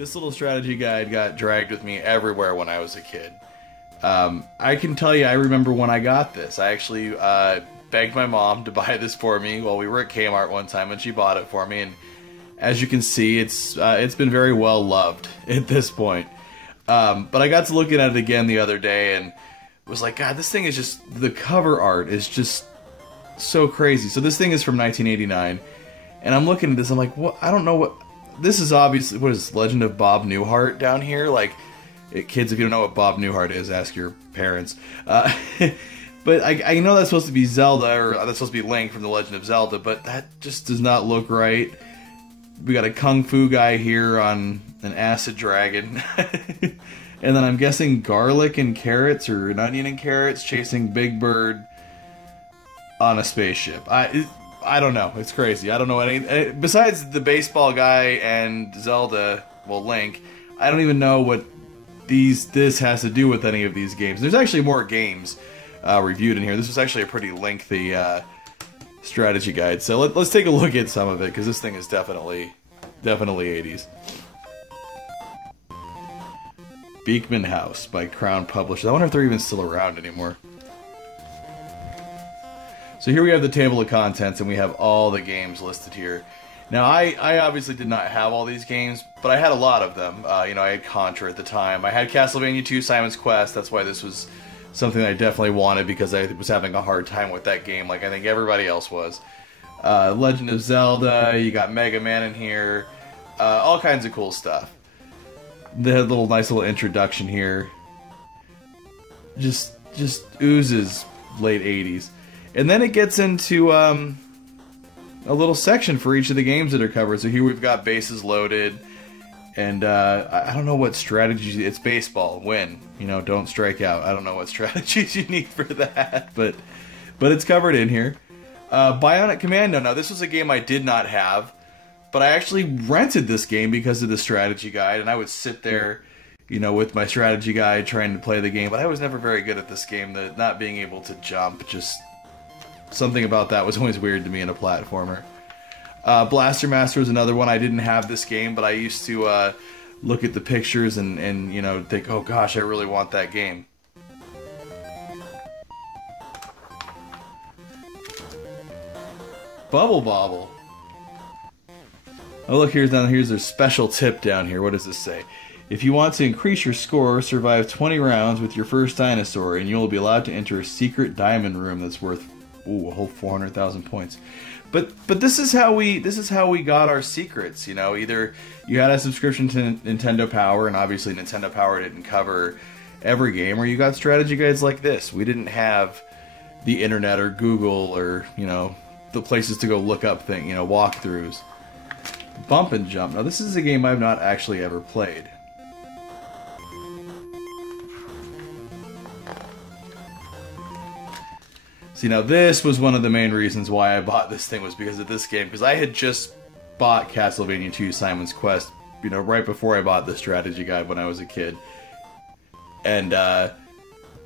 This little strategy guide got dragged with me everywhere when I was a kid. I can tell you, I remember when I got this. I actually begged my mom to buy this for me while we were at Kmart one time, and she bought it for me. And as you can see, it's been very well loved at this point. But I got to looking at it again the other day and was like, God, this thing is just, the cover art is just so crazy. So this thing is from 1989, and I'm looking at this, I'm like, what? I don't know what. This is obviously, what is this, Legend of Bob Newhart down here? Like, kids, if you don't know what Bob Newhart is, ask your parents. But I know that's supposed to be Zelda, or that's supposed to be Link from The Legend of Zelda, but that just does not look right. We got a Kung Fu guy here on an acid dragon. And then I'm guessing garlic and carrots, or an onion and carrots, chasing Big Bird on a spaceship. I don't know. It's crazy. I don't know any. Besides the baseball guy and Zelda, well, Link, I don't even know what this has to do with any of these games. There's actually more games reviewed in here. This was actually a pretty lengthy strategy guide. So let's take a look at some of it, because this thing is definitely 80s. Beekman House by Crown Publishers. I wonder if they're even still around anymore. So here we have the table of contents, and we have all the games listed here. Now, I obviously did not have all these games, but I had a lot of them. You know, I had Contra at the time. I had Castlevania 2, Simon's Quest. That's why this was something I definitely wanted, because I was having a hard time with that game, like I think everybody else was. Legend of Zelda, you got Mega Man in here, all kinds of cool stuff. They had a nice little introduction here. Just oozes late 80s. And then it gets into a little section for each of the games that are covered. So here we've got bases loaded, and I don't know what strategies. It's baseball, win. You know, don't strike out. I don't know what strategies you need for that, but it's covered in here. Bionic Commando. Now this was a game I did not have, but I actually rented this game because of the strategy guide, and I would sit there, you know, with my strategy guide trying to play the game. But I was never very good at this game. The not being able to jump, just something about that was always weird to me in a platformer. Blaster Master was another one. I didn't have this game, but I used to look at the pictures and you know, think, oh gosh, I really want that game. Bobble. Oh look, here's their special tip down here. What does this say? If you want to increase your score, survive 20 rounds with your first dinosaur, and you will be allowed to enter a secret diamond room that's worth a whole 400,000 points. But this is how we got our secrets. You know, either you had a subscription to Nintendo Power, and obviously Nintendo Power didn't cover every game, or you got strategy guides like this. We didn't have the internet or Google or, you know, the places to go look up things, you know, walkthroughs. Bump and Jump. Now this is a game I've not actually ever played. See, now this was one of the main reasons why I bought this thing, was because of this game, because I had just bought Castlevania 2 Simon's Quest, you know, right before I bought the strategy guide when I was a kid. And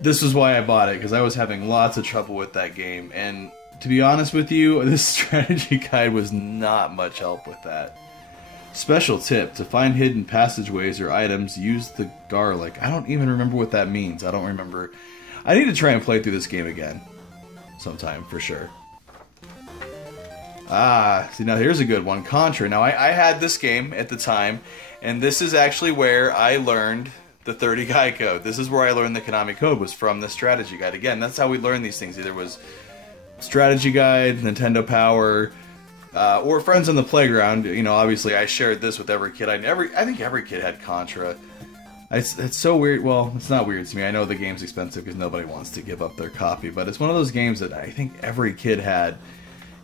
this was why I bought it, because I was having lots of trouble with that game, and to be honest with you, this strategy guide was not much help with that. Special tip: to find hidden passageways or items, use the garlic. I don't even remember what that means. I don't remember. I need to try and play through this game again sometime, for sure. See, now here's a good one. Contra. Now, I had this game at the time, and this is actually where I learned the 30 guy code. This is where I learned the Konami code, was from the strategy guide. Again, that's how we learn these things. Either was strategy guide, Nintendo Power, or friends on the playground. You know, obviously I shared this with every kid. I think every kid had Contra. It's so weird. Well, it's not weird to me. I know the game's expensive because nobody wants to give up their copy, but it's one of those games that I think every kid had,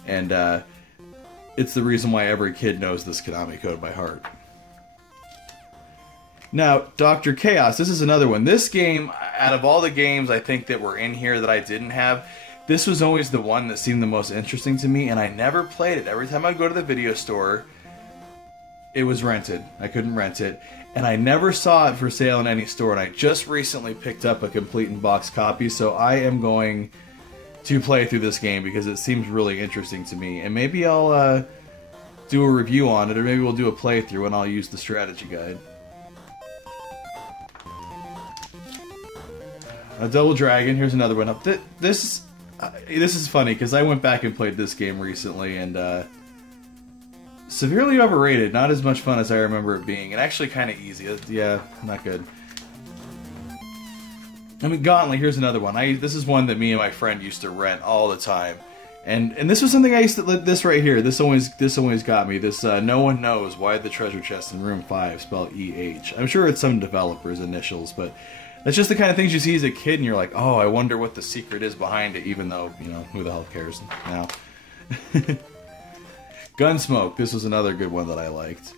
and it's the reason why every kid knows this Konami code by heart. Now, Dr. Chaos. This is another one. This game, out of all the games I think that were in here that I didn't have, this was always the one that seemed the most interesting to me, and I never played it. Every time I'd go to the video store, it was rented. I couldn't rent it, and I never saw it for sale in any store, and I just recently picked up a complete in-box copy, so I am going to play through this game because it seems really interesting to me, and maybe I'll do a review on it, or maybe we'll do a playthrough and I'll use the strategy guide. A Double Dragon. Here's another one. This is funny because I went back and played this game recently, and severely overrated. Not as much fun as I remember it being, and actually kind of easy. Yeah, not good. I mean, Gauntlet. Here's another one. This is one that me and my friend used to rent all the time, and this was something I used to. This right here. This always got me. This no one knows why the treasure chest in room 5 spelled EH. I'm sure it's some developer's initials, but that's just the kind of things you see as a kid, and you're like, oh, I wonder what the secret is behind it. Even though, you know, who the hell cares now. Gunsmoke. This was another good one that I liked.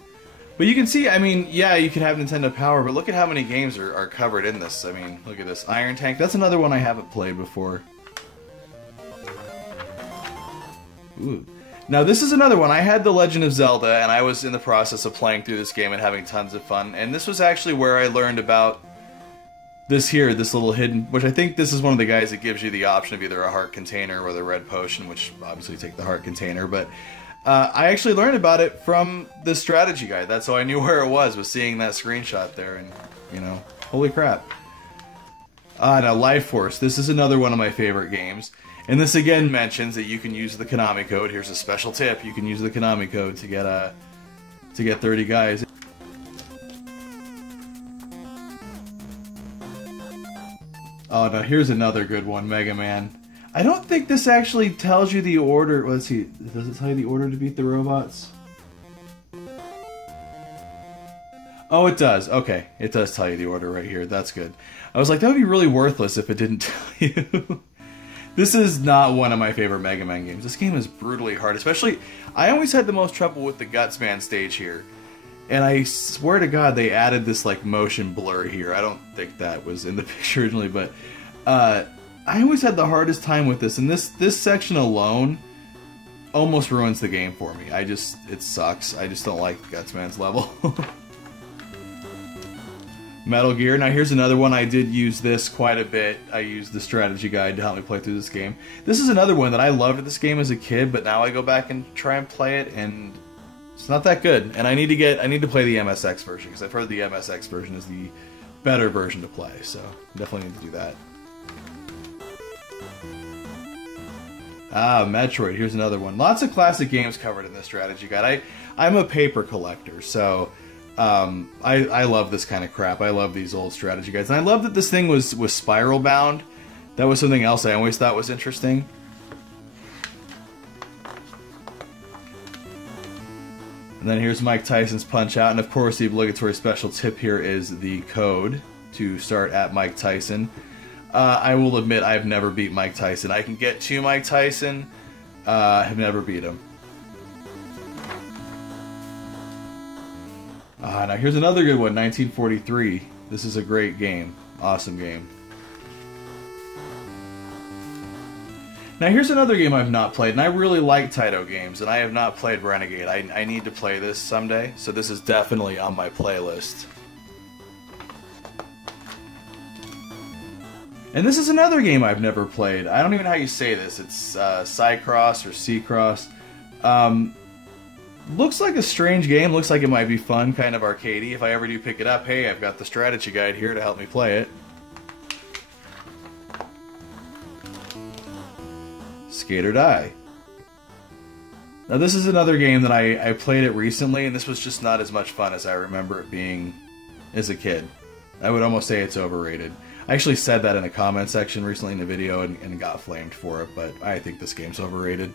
But you can see, I mean, yeah, you can have Nintendo Power, but look at how many games are covered in this. I mean, look at this. Iron Tank. That's another one I haven't played before. Ooh. Now, this is another one. I had The Legend of Zelda, and I was in the process of playing through this game and having tons of fun. And this was actually where I learned about this here, this little hidden, which I think this is one of the guys that gives you the option of either a heart container or the red potion, which obviously take the heart container, but I actually learned about it from the strategy guide. That's how I knew where it was seeing that screenshot there, and, you know, holy crap. Now, Life Force. This is another one of my favorite games. And this again mentions that you can use the Konami code. Here's a special tip. You can use the Konami code to get 30 guys. Oh, now here's another good one, Mega Man. I don't think this actually tells you the order. Let's see. Does it tell you the order to beat the robots? Oh, it does. Okay. It does tell you the order right here. That's good. I was like, that would be really worthless if it didn't tell you. This is not one of my favorite Mega Man games. This game is brutally hard. Especially, I always had the most trouble with the Gutsman stage here. And I swear to God, they added this, like, motion blur here. I don't think that was in the picture originally, but I always had the hardest time with this, and this section alone almost ruins the game for me. It sucks. I just don't like Gutsman's level. Metal Gear. Now here's another one. I did use this quite a bit. I used the strategy guide to help me play through this game. This is another one that I loved this game as a kid, but now I go back and try and play it, and it's not that good. And I need to play the MSX version, because I've heard the MSX version is the better version to play, so definitely need to do that. Metroid. Here's another one. Lots of classic games covered in this strategy guide. I'm a paper collector, so I love this kind of crap. I love these old strategy guides. And I love that this thing was Spiralbound. That was something else I always thought was interesting. And then here's Mike Tyson's Punch-Out. And of course, the obligatory special tip here is the code to start at Mike Tyson. I will admit I've never beat Mike Tyson. I can get to Mike Tyson. Have never beat him. Now here's another good one, 1943. This is a great game. Awesome game. Now here's another game I've not played, and I really like Taito games, and I have not played Renegade. I need to play this someday, so this is definitely on my playlist. And this is another game I've never played. I don't even know how you say this. It's Cycross or C-Cross. Looks like a strange game. Looks like it might be fun, kind of arcadey. If I ever do pick it up, hey, I've got the strategy guide here to help me play it. Skate or Die. Now this is another game that I played it recently, and this was just not as much fun as I remember it being as a kid. I would almost say it's overrated. I actually said that in a comment section recently in a video and got flamed for it, but I think this game's overrated.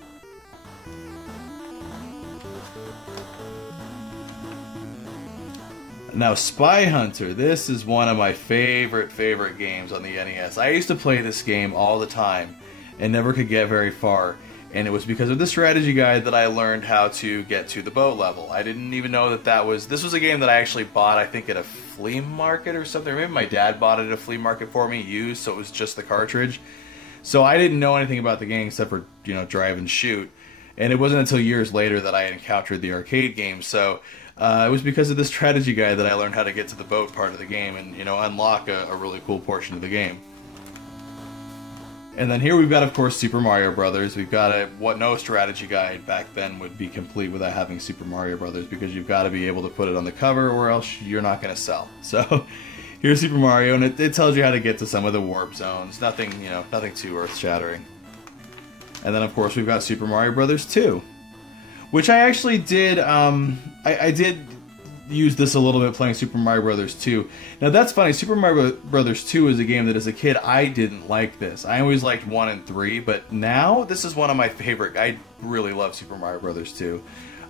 Now, Spyhunter. This is one of my favorite games on the NES. I used to play this game all the time and never could get very far. And it was because of the strategy guide that I learned how to get to the boat level. I didn't even know that this was a game that I actually bought, I think, at a flea market or something. Maybe my dad bought it at a flea market for me, used, so it was just the cartridge. So I didn't know anything about the game except for, you know, drive and shoot. And it wasn't until years later that I encountered the arcade game. So it was because of the strategy guide that I learned how to get to the boat part of the game and, you know, unlock a really cool portion of the game. And then here we've got, of course, Super Mario Brothers. We've got what no strategy guide back then would be complete without having Super Mario Brothers, because you've got to be able to put it on the cover or else you're not going to sell. So Here's Super Mario, and it tells you how to get to some of the warp zones. Nothing, you know, nothing too earth-shattering. And then, of course, we've got Super Mario Brothers 2, which I actually did. I did use this a little bit playing Super Mario Brothers 2. Now that's funny. Super Mario Brothers 2 is a game that, as a kid, I didn't like this. I always liked 1 and 3, but now this is one of my favorite. I really love Super Mario Brothers 2.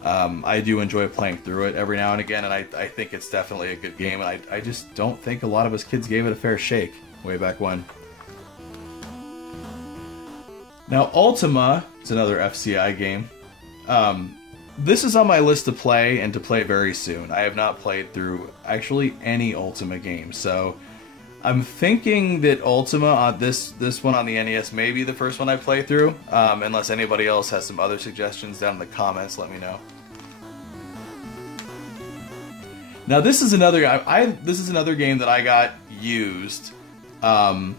I do enjoy playing through it every now and again, and I think it's definitely a good game. And I just don't think a lot of us kids gave it a fair shake way back when. Now, Ultima is another FCI game. This is on my list to play, and to play very soon. I have not played through actually any Ultima game, so I'm thinking that Ultima, this one on the NES, may be the first one I play through. Unless anybody else has some other suggestions down in the comments, let me know. Now this is another game that I got used. And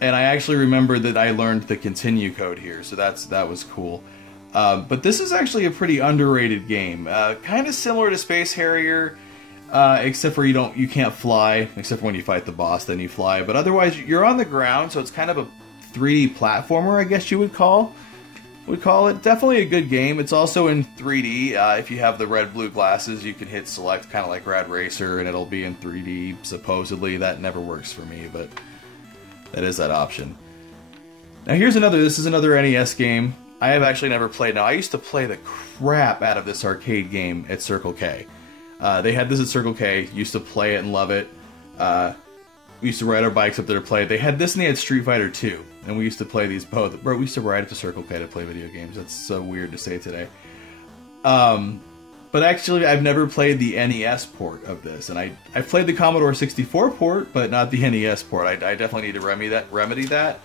I actually remember that I learned the continue code here, so that was cool. But this is actually a pretty underrated game. Kind of similar to Space Harrier, except for you can't fly, except for when you fight the boss, then you fly. But otherwise, you're on the ground, so it's kind of a 3D platformer, I guess you would call it. Definitely a good game. It's also in 3D. If you have the red-blue glasses, you can hit select, kind of like Rad Racer, and it'll be in 3D, supposedly. That never works for me, but that is that option. Now this is another NES game. I have actually never played. Now, I used to play the crap out of this arcade game at Circle K. They had this at Circle K. Used to play it and love it. We used to ride our bikes up there to play it. They had this and they had Street Fighter 2. And we used to play these both. Bro, we used to ride it to Circle K to play video games. That's so weird to say today. But actually, I've never played the NES port of this. And I've played the Commodore 64 port, but not the NES port. I definitely need to remedy that.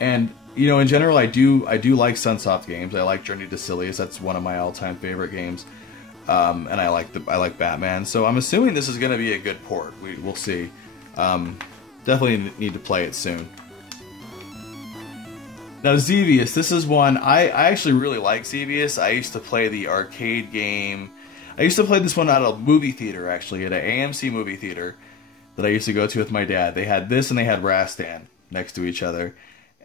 And you know, in general, I do like Sunsoft games. I like Journey to Silius. That's one of my all-time favorite games. And I like Batman. So I'm assuming this is going to be a good port. We'll see. Definitely need to play it soon. Now, Devious. This is one I actually really like. Devious. I used to play the arcade game. I used to play this one at a movie theater, actually, at an AMC movie theater that I used to go to with my dad. They had this and they had Rastan next to each other.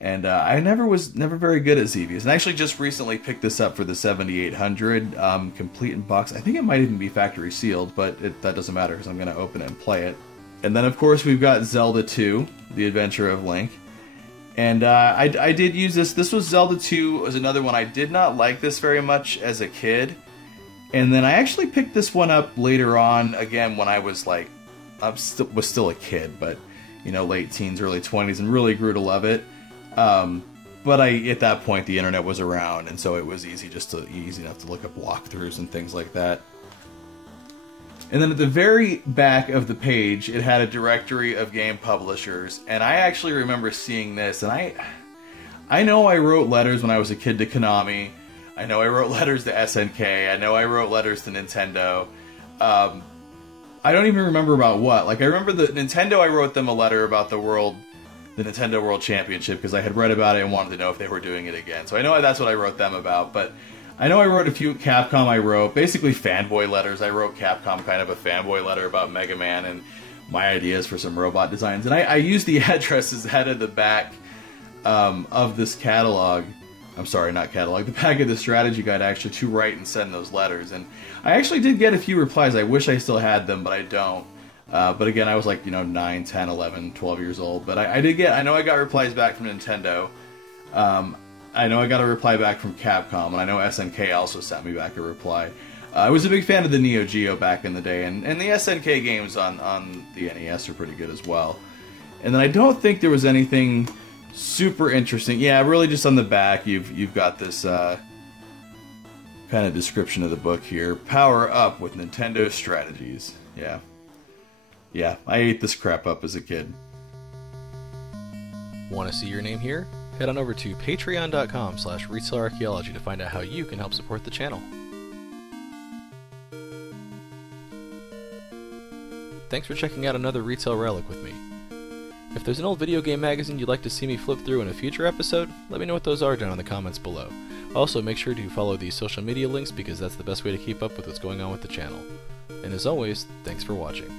And I was never very good at Devious. And I actually just recently picked this up for the 7800 complete in box. I think it might even be factory sealed, but that doesn't matter because I'm going to open it and play it. And then, of course, we've got Zelda 2, The Adventure of Link. And I did use this. This was Zelda 2. It was another one. I did not like this very much as a kid. And then I actually picked this one up later on, again, when I was like, was still a kid, but, you know, late teens, early 20s, and really grew to love it. But at that point the internet was around, and so it was easy enough to look up walkthroughs and things like that. And then at the very back of the page, it had a directory of game publishers, and I actually remember seeing this, and I know I wrote letters when I was a kid to Konami. I know I wrote letters to SNK. I know I wrote letters to Nintendo. I don't even remember about what. Like, I remember the Nintendo, I wrote them a letter about the Nintendo World Championship, because I had read about it and wanted to know if they were doing it again. So I know that's what I wrote them about, but I know I wrote a few Capcom. I wrote basically fanboy letters. I wrote Capcom kind of a fanboy letter about Mega Man and my ideas for some robot designs. And I used the addresses that at the back of this catalog. I'm sorry, not catalog. The back of the strategy guide, actually, to write and send those letters. And I actually did get a few replies. I wish I still had them, but I don't. But again, I was like, 9, 10, 11, 12 years old. But I know I got replies back from Nintendo. I know I got a reply back from Capcom, and I know SNK also sent me back a reply. I was a big fan of the Neo Geo back in the day, and the SNK games on the NES are pretty good as well. And then I don't think there was anything super interesting. Yeah, really just on the back, you've got this kind of description of the book here. Power up with Nintendo strategies. Yeah, I ate this crap up as a kid. Want to see your name here? Head on over to patreon.com/retailarchaeology to find out how you can help support the channel. Thanks for checking out another Retail Relic with me. If there's an old video game magazine you'd like to see me flip through in a future episode, let me know what those are down in the comments below. Also, make sure to follow these social media links because that's the best way to keep up with what's going on with the channel. And as always, thanks for watching.